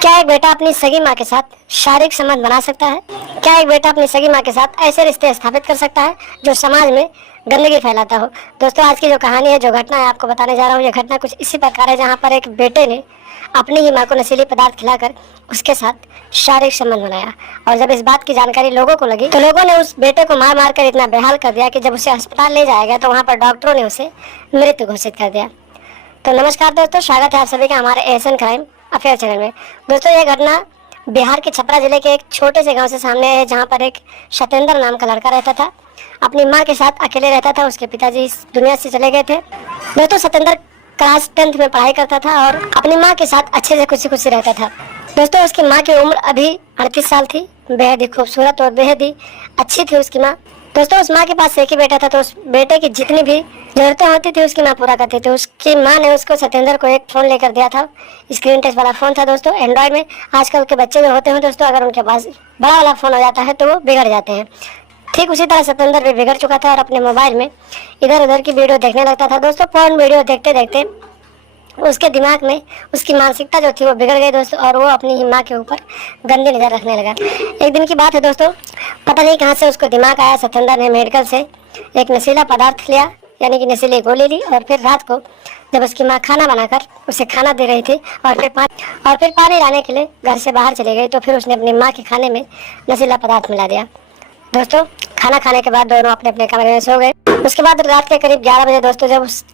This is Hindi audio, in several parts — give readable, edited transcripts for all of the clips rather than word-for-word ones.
क्या एक बेटा अपनी सगी माँ के साथ शारीरिक संबंध बना सकता है? क्या एक बेटा अपनी सगी माँ के साथ ऐसे रिश्ते स्थापित कर सकता है जो समाज में गंदगी फैलाता हो? दोस्तों, आज की जो कहानी है, जो घटना है, आपको बताने जा रहा हूँ। यह घटना कुछ इसी प्रकार है, जहाँ पर एक बेटे ने अपनी ही माँ को नशीली पदार्थ खिलाकर उसके साथ शारीरिक संबंध बनाया। और जब इस बात की जानकारी लोगों को लगी तो लोगों ने उस बेटे को मार मार कर इतना बेहाल कर दिया कि जब उसे अस्पताल ले जाया गया तो वहाँ पर डॉक्टरों ने उसे मृत घोषित कर दिया। तो नमस्कार दोस्तों, स्वागत है आप सभी का हमारे एएसएन क्राइम अफेयर चैनल में। दोस्तों, यह घटना बिहार के छपरा जिले के एक छोटे से गांव से सामने है, जहां पर एक सतेंद्र नाम का लड़का रहता था। अपनी मां के साथ अकेले रहता था। उसके पिताजी इस दुनिया से चले गए थे। दोस्तों, सतेंद्र क्लास 10th में पढ़ाई करता था और अपनी माँ के साथ अच्छे से खुशी खुशी रहता था। दोस्तों, उसकी माँ की उम्र अभी 38 साल थी। बेहद ही खूबसूरत और बेहद ही अच्छी थी उसकी माँ। दोस्तों, उस माँ के पास एक ही बेटा था, तो उस बेटे की जितनी भी जरूरतें होती थी उसकी माँ पूरा करती थी। उसकी माँ ने उसको सतेंद्र को एक फ़ोन लेकर दिया था। स्क्रीन टच वाला फ़ोन था दोस्तों, एंड्रॉयड में। आजकल के बच्चे जो होते हैं दोस्तों, अगर उनके पास बड़ा वाला फ़ोन हो जाता है तो वो बिगड़ जाते हैं। ठीक उसी तरह सतेंद्र भी बिगड़ चुका था और अपने मोबाइल में इधर उधर की वीडियो देखने लगता था। दोस्तों, फोन वीडियो देखते देखते उसके दिमाग में उसकी मानसिकता जो थी वो बिगड़ गई दोस्तों, और वो अपनी ही माँ के ऊपर गंदी नज़र रखने लगा। एक दिन की बात है दोस्तों, पता नहीं कहाँ से उसको दिमाग आया। सतेंद्र ने मेडिकल से एक नशीला पदार्थ लिया, यानी कि नशीली गोली ली। और फिर रात को जब उसकी माँ खाना बनाकर उसे खाना दे रही थी और फिर पानी लाने के लिए घर से बाहर चली गई, तो फिर उसने अपनी माँ के खाने में नशीला पदार्थ मिला दिया। दोस्तों, खाना खाने के बाद दोनों अपने अपने कमरे में सो गए। उसके बाद रात के करीब 11 बजे दोस्तों, जब उस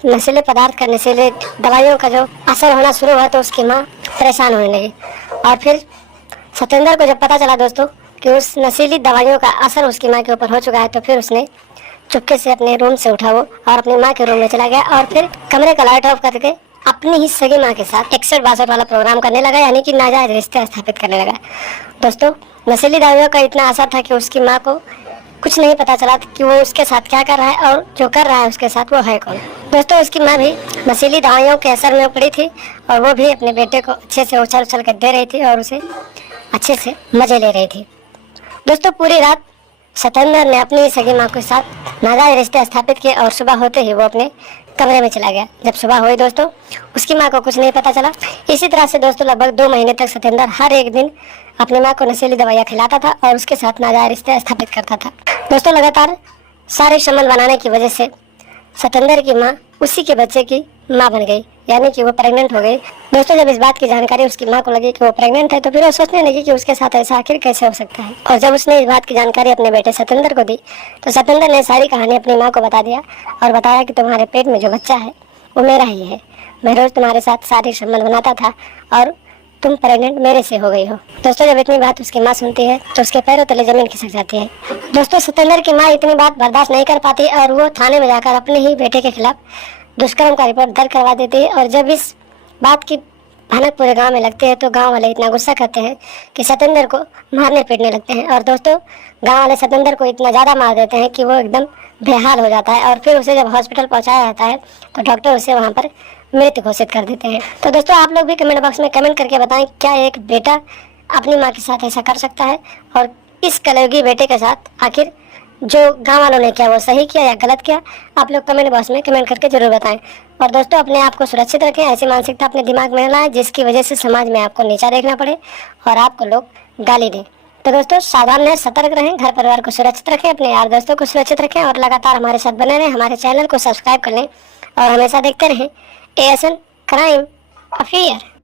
नशीले पदार्थ का, नशीले दवाइयों का जो असर होना शुरू हुआ, तो उसकी माँ परेशान होने लगी। और फिर सतेंद्र को जब पता चला दोस्तों कि उस नशीली दवाइयों का असर उसकी माँ के ऊपर हो चुका है, तो फिर उसने चुपके से अपने रूम से उठा वो और अपनी माँ के रूम में चला गया और फिर कमरे का लाइट ऑफ करके अपनी ही सगी माँ के साथ 61-62 वाला प्रोग्राम करने लगा, यानी कि नाजायज रिश्ते स्थापित करने लगा। दोस्तों, नशीली दवाइयों का इतना असर था कि उसकी माँ को कुछ नहीं पता चला कि वो उसके साथ क्या कर रहा है और जो कर रहा है उसके साथ वो है कौन। दोस्तों, उसकी माँ भी नशीली दवाइयों के असर में पड़ी थी और वो भी अपने बेटे को अच्छे से उछल उछल कर दे रही थी और उसे अच्छे से मजे ले रही थी। दोस्तों, पूरी रात सतेंद्र ने अपनी सगी माँ के साथ नाजायज रिश्ते स्थापित किए और सुबह होते ही वो अपने कमरे में चला गया। जब सुबह हुई दोस्तों, उसकी माँ को कुछ नहीं पता चला। इसी तरह से दोस्तों लगभग 2 महीने तक सतेंद्र हर एक दिन अपनी माँ को नशीली दवाइयाँ खिलाता था और उसके साथ नाजायज रिश्ते स्थापित करता था। दोस्तों, लगातार शारीरिक संबंध बनाने की वजह से सतेंद्र की माँ उसी के बच्चे की माँ बन गई, यानी कि वो प्रेग्नेंट हो गई। दोस्तों, जब इस बात की जानकारी उसकी माँ को लगी कि वो प्रेग्नेंट है, तो फिर वो सोचने लगी कि उसके साथ ऐसा आखिर कैसे हो सकता है। और जब उसने इस बात की जानकारी अपने बेटे सतेंद्र को दी, तो सतेंद्र ने सारी कहानी अपनी माँ को बता दिया और बताया कि तुम्हारे पेट में जो बच्चा है वो मेरा ही है। मैं रोज तुम्हारे साथ शारीरिक संबंध बनाता था और तुम प्रेग्नेंट मेरे से हो गई हो। दोस्तों, जब इतनी बात उसकी माँ सुनती है तो उसके पैरों तले जमीन खिसक जाती है। दोस्तों, सतेंद्र की माँ इतनी बात बर्दाश्त नहीं कर पाती और वो थाने में जाकर अपने ही बेटे के खिलाफ दुष्कर्म का रिपोर्ट दर्ज करवा देती है। और जब इस बात की भनक पूरे गांव में लगती है तो गांव वाले इतना गुस्सा करते हैं कि सतेंद्र को मारने पीटने लगते हैं। और दोस्तों, गांव वाले सतेंद्र को इतना ज़्यादा मार देते हैं कि वो एकदम बेहाल हो जाता है। और फिर उसे जब हॉस्पिटल पहुंचाया जाता है तो डॉक्टर उसे वहां पर मृत घोषित कर देते हैं। तो दोस्तों, आप लोग भी कमेंट बॉक्स में कमेंट करके बताएं, क्या एक बेटा अपनी माँ के साथ ऐसा कर सकता है? और इस कलयुगी बेटे के साथ आखिर जो गांव वालों ने किया वो सही किया या गलत किया? आप लोग कमेंट बॉक्स में कमेंट करके जरूर बताएं। और दोस्तों, अपने आप को सुरक्षित रखें। ऐसी मानसिकता अपने दिमाग में न लाएं जिसकी वजह से समाज में आपको नीचा देखना पड़े और आपको लोग गाली दें। तो दोस्तों, सावधान रहें, सतर्क रहें, घर परिवार को सुरक्षित रखें, अपने यार दोस्तों को सुरक्षित रखें और लगातार हमारे साथ बने रहें। हमारे चैनल को सब्सक्राइब कर लें और हमेशा देखते रहें एएसएन क्राइम अफेयर।